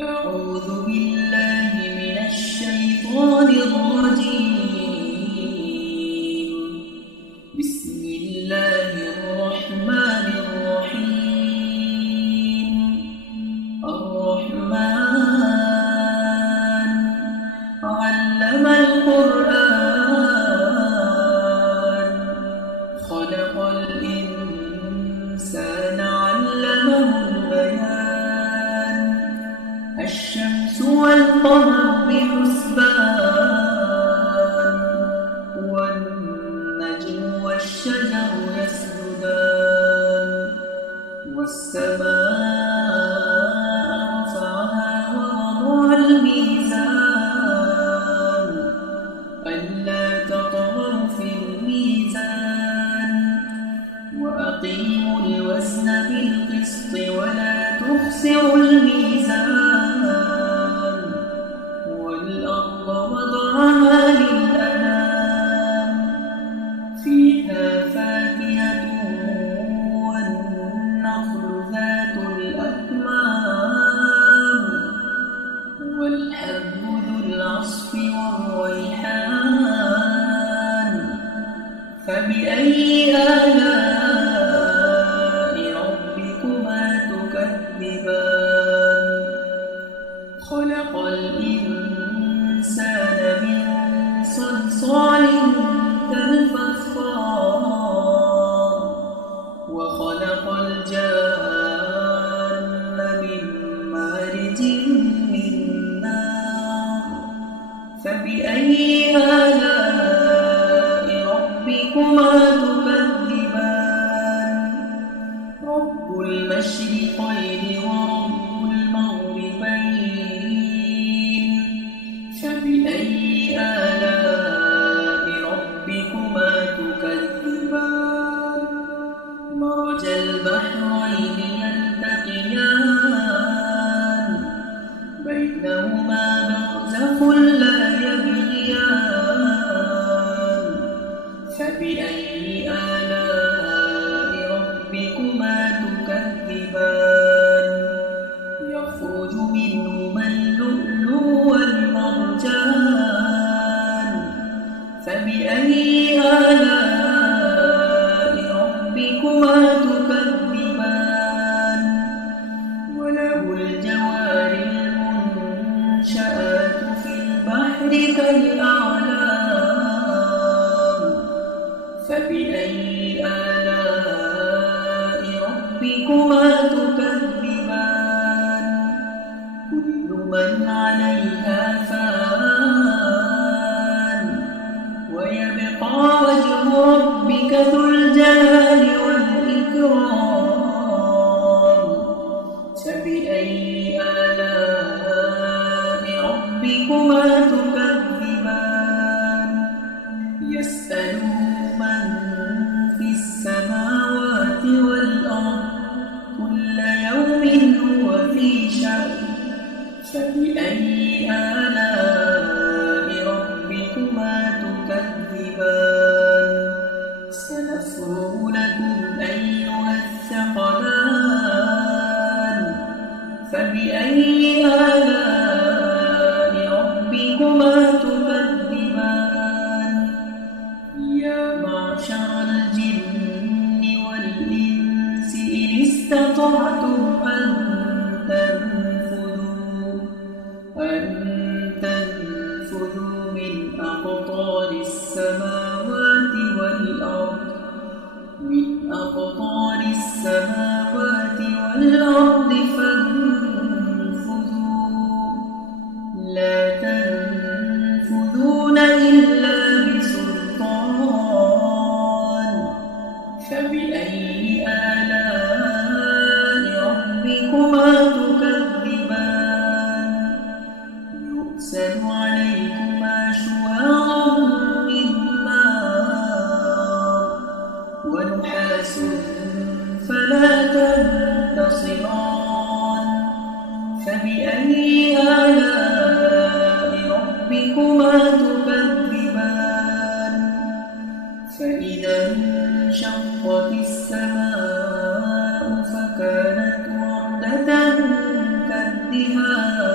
أعوذ بالله من الشيطان الرجيم. بسم الله الرحمن الرحيم. الرحمن علم القرآن، خلق الإنسان علمه البيان. الشمس والقمر بحسبان، والنجم والشجر يسجدان. والسماء رفعها ووضع الميزان، ألا تطغوا في الميزان. وأقيموا الوزن بالقسط ولا تخسروا الميزان. والأرض وضعها للأنام، فيها فاكهة والنخل ذات الأكمام، والحب ذو العصف والريحان. فبأي آلاء ربكما تكذبان؟ خلق الإنسان من صلصال كالفخار، وخلق الجان من مارج من نار. فبأي آلاء ربكما تكذبان؟ رب المشرقين ورب المغربين. فبأي آلاء ربكما تكذبان؟ مرج البحرين يلتقيان، بينهما برزخ لا يبغيان. فبأي آلاء ربكما تكذبان؟ يخرج منهما اللؤلؤ والمرجان. فبأي آلاء ربكما تكذبان؟ وله الجوار المنشآت في البحر كالأعلام. فبأي آلاء ربكما تكذبان؟ كل من عليها فان، ويبقى وجه ربك ذو الجلال والإكرام. فبأي آلاء ربكما تكذبان؟ يسأله من في السماوات والأرض، كل يوم هو في شأن. فبأي آلاء ربكما تكذبان؟ سنفرغ لكم أيها الثقلان. فبأي آلاء ربكما تكذبان؟ يا معشر الجن والإنس إن استطعتم أن تنفذوا من أقطار السماوات والأرض، فانفذوا. لا تنفذون إلا بسلطان. فبأي آلاء ربكما تكذبان؟ يرسل عليكما شواظ من نار، ونحاس فلا تنتصران. فبأي آلاء ربكما تكذبان؟ فإذا انشقت السماء فكانت وردة كالدهان.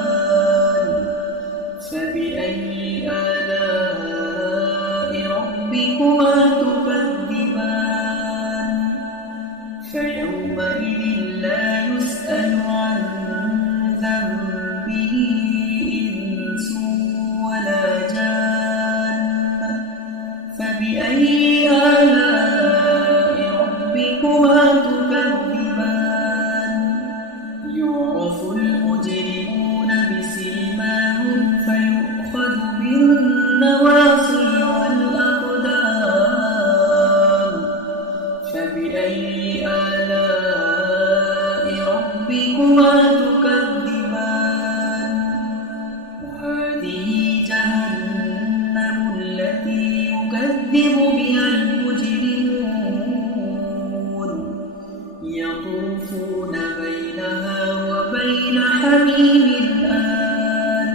حميم آن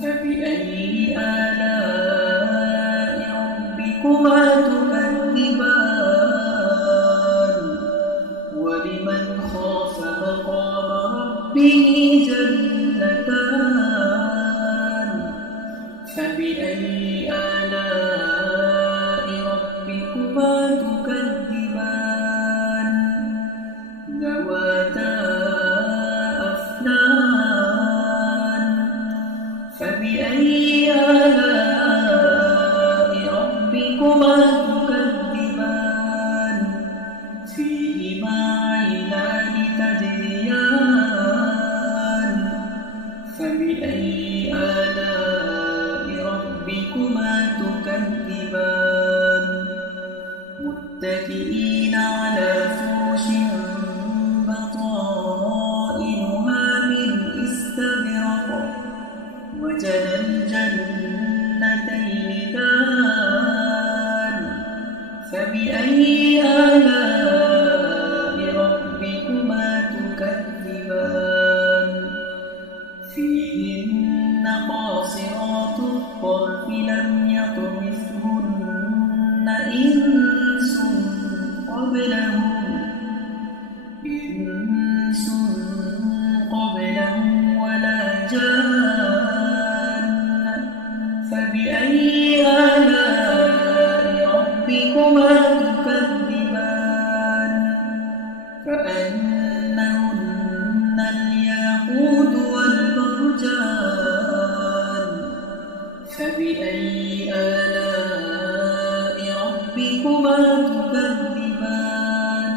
فبأي آلاء ربكما تكذبان ولمن خاف مقام ربه جنتان فبأي آلاء ربكما تكذبان ذواتا أفنان فبأي آلاء ربكما تكذبان فيهما عينان تجريان فبأي آلاء ربكما تكذبان متكئين على فرش بطائنها من استبرق وجنى الجنتين دان فبأي آلاء ربكما تكذبان فيهن قاصرات الطرف لم يطمثهن إنس قبلهم ولا جان فبأي آلاء ربكما تكذبان كأنهن الياقوت والمرجان فبأي آلاء ربكما تكذبان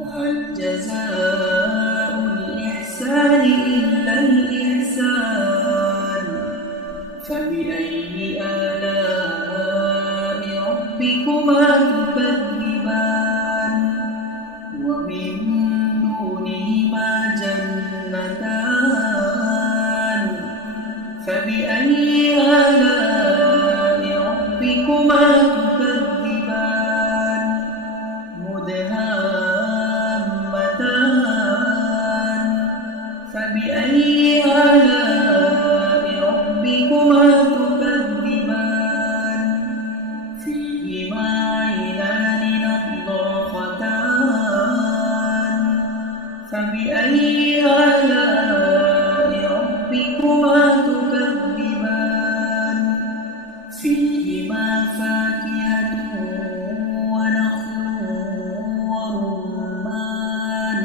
وهل جزاء الإحسان إلا الإحسان فبأي آلاء ربكما تكذبان ومن دونهما جنتان فبأي آلاء ربكما تكذبان مدهامتان فبأي آلاء ربكما تكذبان فيهما عينان نضاختان فبأي آلاء ربكما تكذبان فيهما فاكهة ونخل ورمان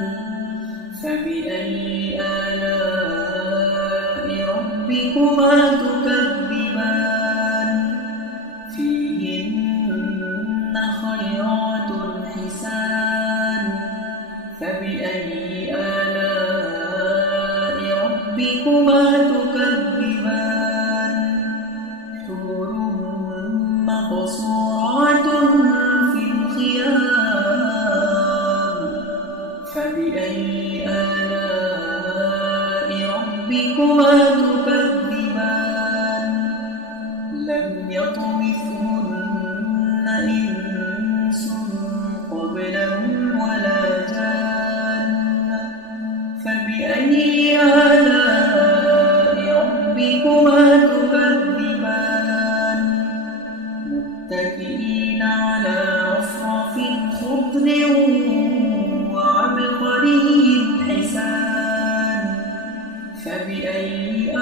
فبأي آلاء ربكما تكذبان فيهن خيرات حسان فبأي آلاء ربكما تكذبان حور مقصورات في الخيام فبأي آلاء ربكما تكذبان لم يطمثهن إنس قبلهم ولا جان فبأي آلاء ربكما تكذبان متكئين على رفرف خضر وعبقري حسان فبأي